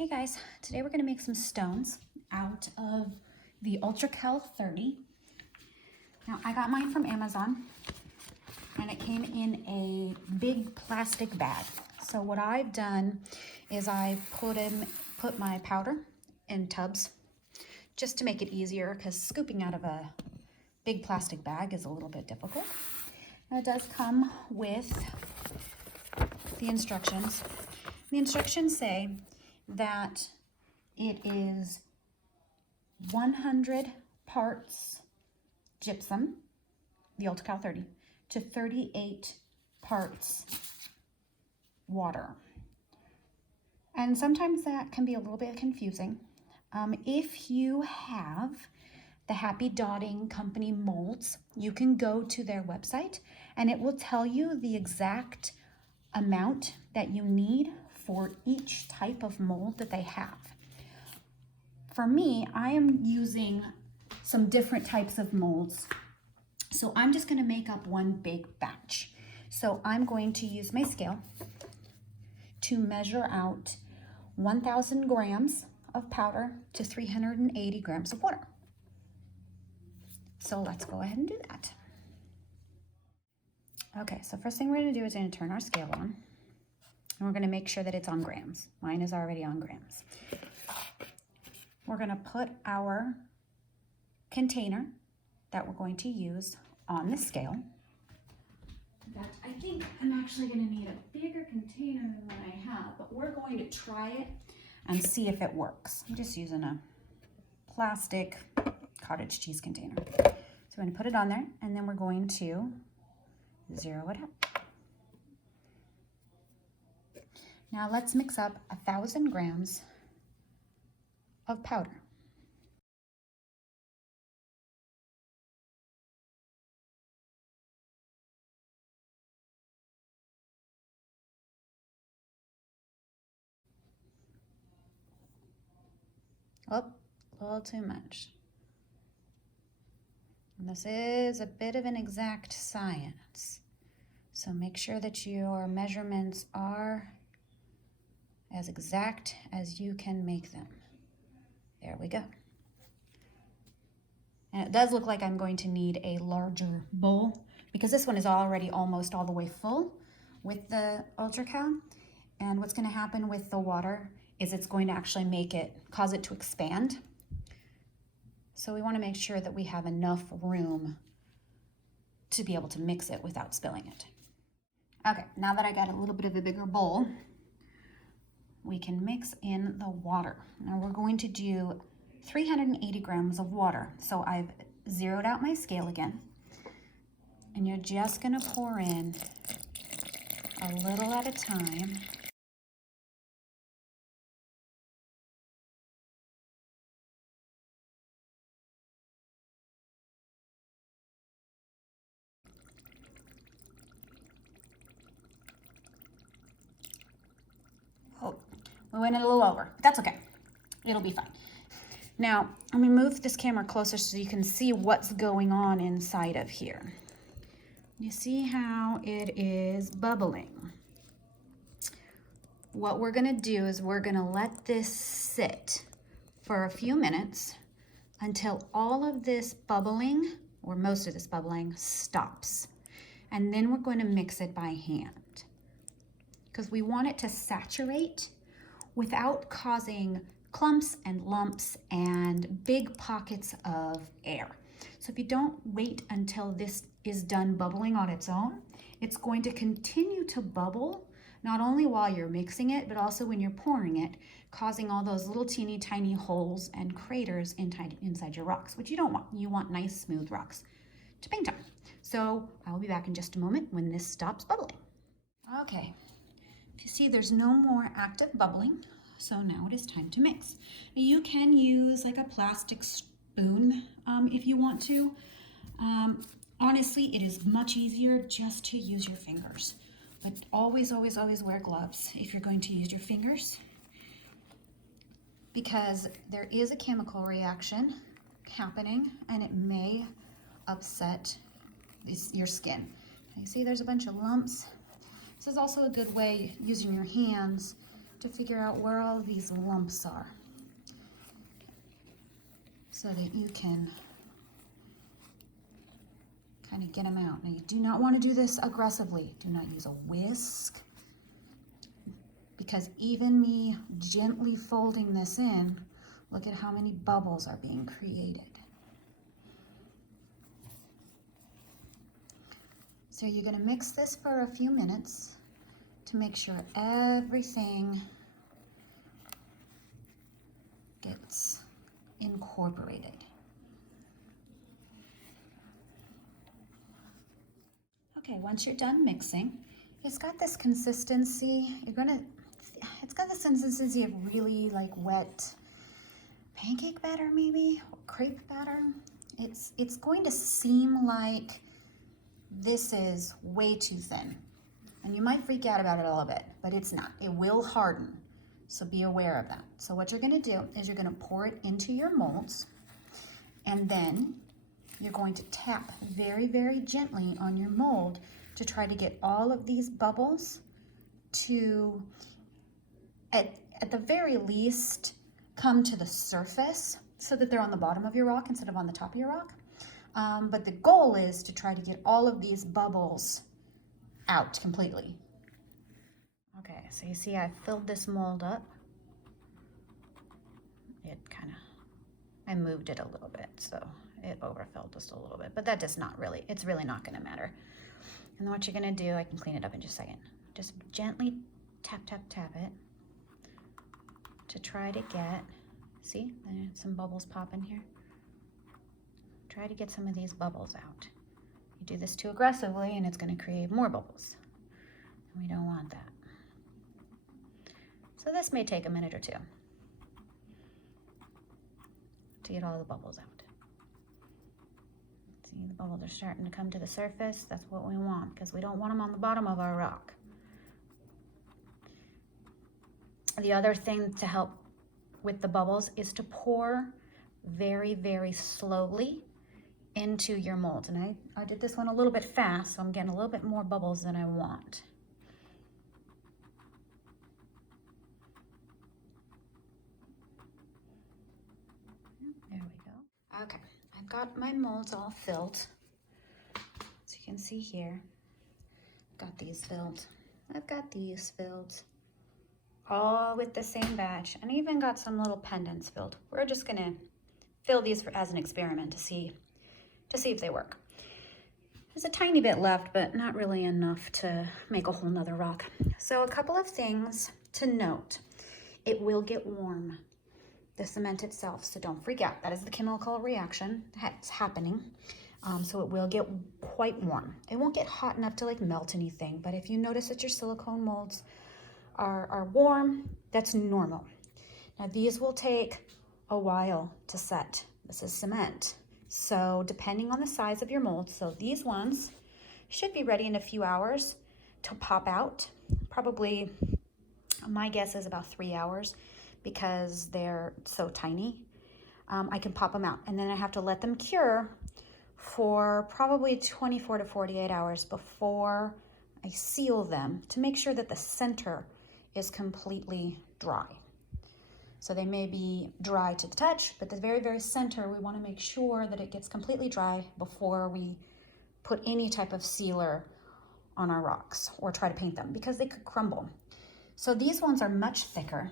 Hey guys, today we're going to make some stones out of the Ultracal 30. Now I got mine from Amazon and it came in a big plastic bag. So what I've done is I've put my powder in tubs just to make it easier, because scooping out of a big plastic bag is a little bit difficult. And it does come with the instructions. The instructions say that it is 100 parts gypsum, the Ultracal 30, to 38 parts water. And sometimes that can be a little bit confusing. If you have the Happy Dotting Company molds, you can go to their website and it will tell you the exact amount that you need for each type of mold that they have. For me, I am using some different types of molds. So I'm just gonna make up one big batch. So I'm going to use my scale to measure out 1,000 grams of powder to 380 grams of water. So let's go ahead and do that. Okay, so first thing we're gonna do is we're gonna turn our scale on. And we're going to make sure that it's on grams. Mine is already on grams. We're going to put our container that we're going to use on the scale. I think I'm actually going to need a bigger container than what I have, but we're going to try it and see if it works. I'm just using a plastic cottage cheese container. So we're going to put it on there, and then we're going to zero it up. Now let's mix up 1,000 grams of powder. Oh, a little too much. And this is a bit of an exact science. So make sure that your measurements are as exact as you can make them. There we go. And it does look like I'm going to need a larger bowl, because this one is already almost all the way full with the Ultracal. And what's going to happen with the water is it's going to actually cause it to expand. So we want to make sure that we have enough room to be able to mix it without spilling it. Okay, now that I got a little bit of a bigger bowl, we can mix in the water. Now we're going to do 380 grams of water. So I've zeroed out my scale again. And you're just gonna pour in a little at a time. Oh, we went a little over. That's okay. It'll be fine. Now, I'm gonna move this camera closer so you can see what's going on inside of here. You see how it is bubbling. What we're gonna do is we're gonna let this sit for a few minutes until all of this bubbling, or most of this bubbling, stops. And then we're going to mix it by hand, because we want it to saturate without causing clumps and lumps and big pockets of air. So if you don't wait until this is done bubbling on its own, it's going to continue to bubble, not only while you're mixing it, but also when you're pouring it, causing all those little teeny tiny holes and craters inside your rocks, which you don't want. You want nice smooth rocks to paint on. So I will be back in just a moment when this stops bubbling. Okay, if you see, there's no more active bubbling. So now it is time to mix. You can use like a plastic spoon if you want to. Honestly, it is much easier just to use your fingers. But always, always, always wear gloves if you're going to use your fingers, because there is a chemical reaction happening and it may upset your skin. You see there's a bunch of lumps. This is also a good way, using your hands, to figure out where all these lumps are so that you can kind of get them out. Now you do not want to do this aggressively. Do not use a whisk, because even me gently folding this in, look at how many bubbles are being created. So you're going to mix this for a few minutes to make sure everything gets incorporated. Okay, once you're done mixing, it's got this consistency. It's got this consistency of really like wet pancake batter, maybe, or crepe batter. It's going to seem like this is way too thin, and you might freak out about it a little bit, but it's not. It will harden, so be aware of that. So what you're going to do is you're going to pour it into your molds, and then you're going to tap very, very gently on your mold to try to get all of these bubbles to, at the very least, come to the surface so that they're on the bottom of your rock instead of on the top of your rock. But the goal is to try to get all of these bubbles out completely. Okay, so you see I filled this mold up. I moved it a little bit, so it overfilled just a little bit, but that does not really, it's really not gonna matter. And then what you're gonna do, I can clean it up in just a second. Just gently tap, tap, tap it to try to get, see, there's some bubbles popping here. Try to get some of these bubbles out. You do this too aggressively and it's going to create more bubbles. And we don't want that. So this may take a minute or two to get all the bubbles out. See, the bubbles are starting to come to the surface. That's what we want, because we don't want them on the bottom of our rock. The other thing to help with the bubbles is to pour very, very slowly into your mold. And I did this one a little bit fast, so I'm getting a little bit more bubbles than I want. There we go. Okay, I've got my molds all filled. As you can see here, I've got these filled. I've got these filled. All with the same batch, and even got some little pendants filled. We're just gonna fill these as an experiment to see if they work. There's a tiny bit left, but not really enough to make a whole nother rock. So a couple of things to note. It will get warm, the cement itself, so don't freak out. That is the chemical reaction that's happening. So it will get quite warm. It won't get hot enough to like melt anything, but if you notice that your silicone molds are warm, that's normal. Now these will take a while to set. This is cement. So depending on the size of your mold, so these ones should be ready in a few hours to pop out. Probably, my guess is about 3 hours because they're so tiny. I can pop them out, and then I have to let them cure for probably 24 to 48 hours before I seal them to make sure that the center is completely dry. So they may be dry to the touch, but the very, very center, we want to make sure that it gets completely dry before we put any type of sealer on our rocks or try to paint them, because they could crumble. So these ones are much thicker.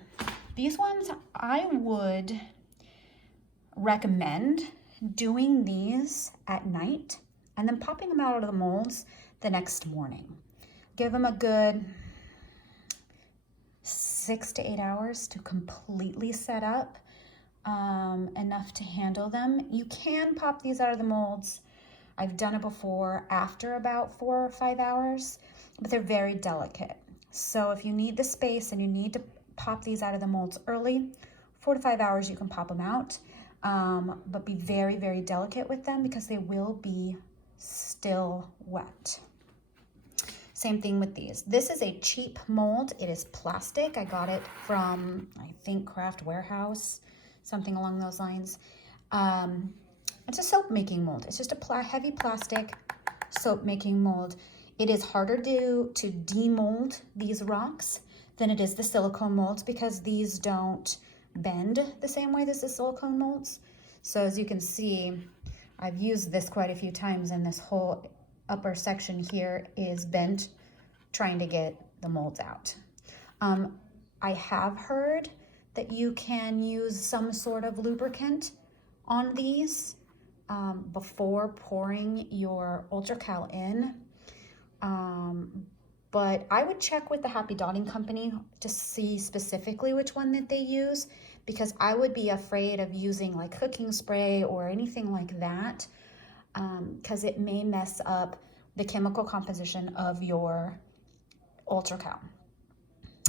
These ones, I would recommend doing these at night and then popping them out of the molds the next morning. Give them a good 6 to 8 hours to completely set up, enough to handle them. You can pop these out of the molds. I've done it before after about 4 or 5 hours, but they're very delicate. So if you need the space and you need to pop these out of the molds early, 4 to 5 hours you can pop them out, but be very, very delicate with them because they will be still wet. Same thing with these. This is a cheap mold. It is plastic. I got it from, I think, Craft Warehouse, something along those lines. It's a soap making mold. It's just a heavy plastic soap making mold. It is harder to demold these rocks than it is the silicone molds, because these don't bend the same way as the silicone molds. So as you can see, I've used this quite a few times, and this whole upper section here is bent trying to get the molds out. I have heard that you can use some sort of lubricant on these before pouring your Ultracal in. But I would check with the Happy Dotting Company to see specifically which one that they use, because I would be afraid of using like cooking spray or anything like that, because it may mess up the chemical composition of your Ultracal.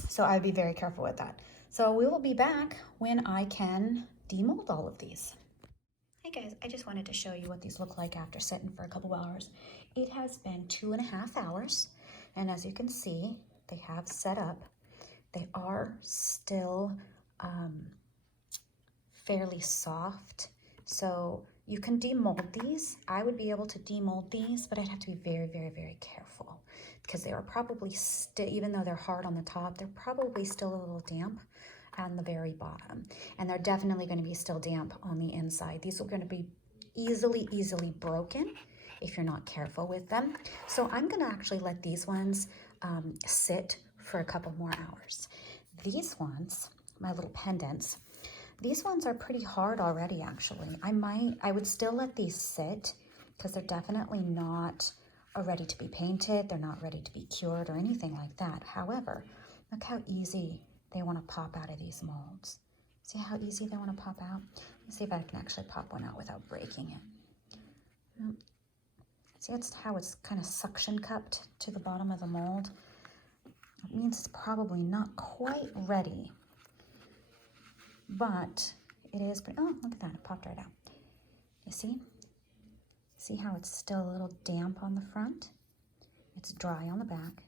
So I'd be very careful with that. So we will be back when I can demold all of these. Hey guys, I just wanted to show you what these look like after sitting for a couple hours. It has been 2.5 hours, and as you can see, they have set up. They are still fairly soft, so you can demold these. I would be able to demold these, but I'd have to be very, very, very careful, because they are probably still, even though they're hard on the top, they're probably still a little damp on the very bottom, and they're definitely going to be still damp on the inside. These are going to be easily broken if you're not careful with them. So I'm going to actually let these ones sit for a couple more hours. These ones, my little pendants, these ones are pretty hard already actually. I would still let these sit, because they're definitely not ready to be painted. They're not ready to be cured or anything like that. However, look how easy they want to pop out of these molds. See how easy they want to pop out? Let's see if I can actually pop one out without breaking it. See, that's how it's kind of suction cupped to the bottom of the mold. It means it's probably not quite ready, but it is pretty. Oh, look at that, it popped right out. You see? See how it's still a little damp on the front? It's dry on the back,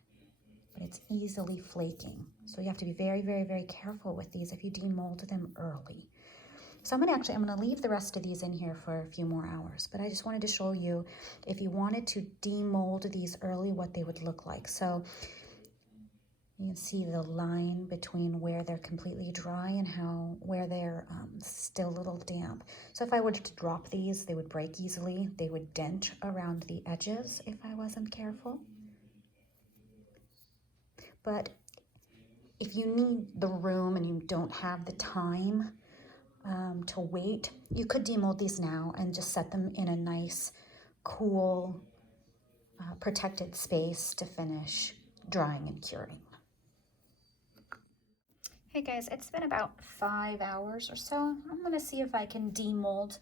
but it's easily flaking. So you have to be very, very, very careful with these if you demold them early. So I'm gonna leave the rest of these in here for a few more hours, but I just wanted to show you, if you wanted to demold these early, what they would look like. So you can see the line between where they're completely dry and where they're still a little damp. So if I were to drop these, they would break easily. They would dent around the edges if I wasn't careful. But if you need the room and you don't have the time to wait, you could demold these now and just set them in a nice, cool, protected space to finish drying and curing. Hey guys, it's been about 5 hours or so. I'm gonna see if I can demold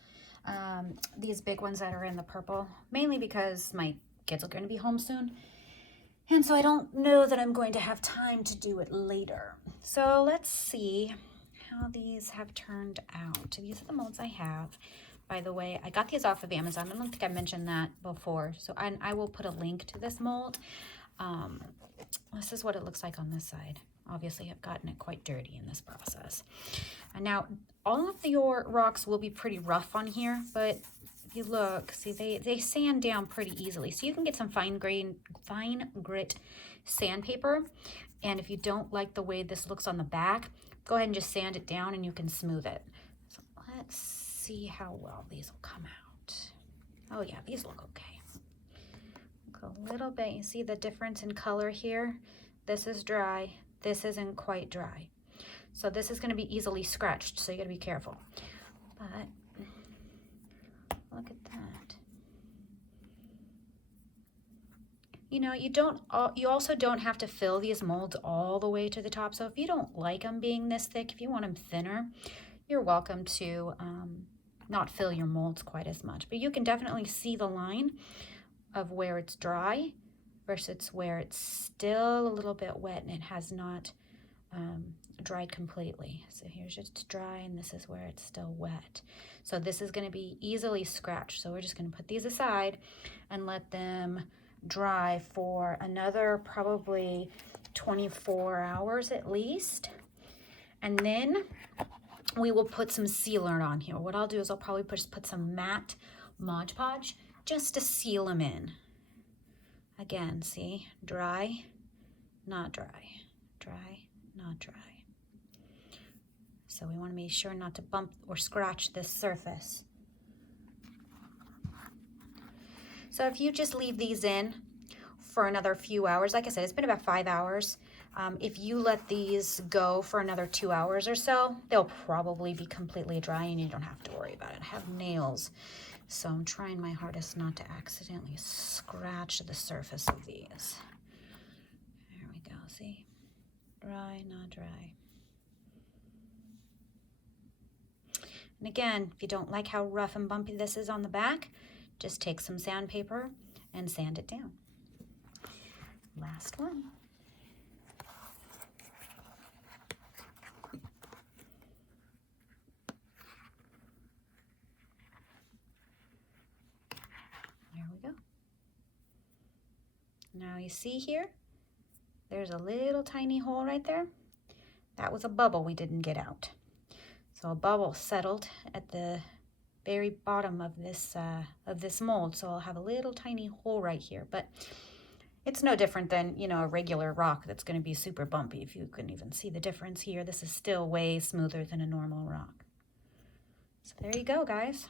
these big ones that are in the purple, mainly because my kids are going to be home soon. And so I don't know that I'm going to have time to do it later. So let's see how these have turned out. These are the molds I have. By the way, I got these off of Amazon. I don't think I mentioned that before. So I will put a link to this mold. This is what it looks like on this side. Obviously, I've gotten it quite dirty in this process. And now, all of your rocks will be pretty rough on here, but if you look, see, they sand down pretty easily. So you can get some fine grit sandpaper, and if you don't like the way this looks on the back, go ahead and just sand it down and you can smooth it. So let's see how well these will come out. Oh yeah, these look okay. Look a little bit, you see the difference in color here? This is dry, this isn't quite dry. So this is going to be easily scratched, so you got to be careful. But look at that. You know, you also don't have to fill these molds all the way to the top. So if you don't like them being this thick, if you want them thinner, you're welcome to not fill your molds quite as much. But you can definitely see the line of where it's dry versus where it's still a little bit wet and it has not dried completely. So here's just dry and this is where it's still wet. So this is going to be easily scratched. So we're just going to put these aside and let them dry for another probably 24 hours at least. And then we will put some sealer on here. What I'll do is I'll probably just put some matte Mod Podge just to seal them in. Again, see, dry, not dry, dry, not dry. So we want to be sure not to bump or scratch this surface. So if you just leave these in for another few hours, like I said, it's been about 5 hours. If you let these go for another 2 hours or so, they'll probably be completely dry and you don't have to worry about it. I have nails, so I'm trying my hardest not to accidentally scratch the surface of these. There we go, see? Dry, not dry. And again, if you don't like how rough and bumpy this is on the back, just take some sandpaper and sand it down. Last one. There we go. Now you see here, there's a little tiny hole right there. That was a bubble we didn't get out. So a bubble settled at the very bottom of this mold, so I'll have a little tiny hole right here, but it's no different than, you know, a regular rock that's going to be super bumpy. If you couldn't even see the difference here, this is still way smoother than a normal rock. So there you go, guys.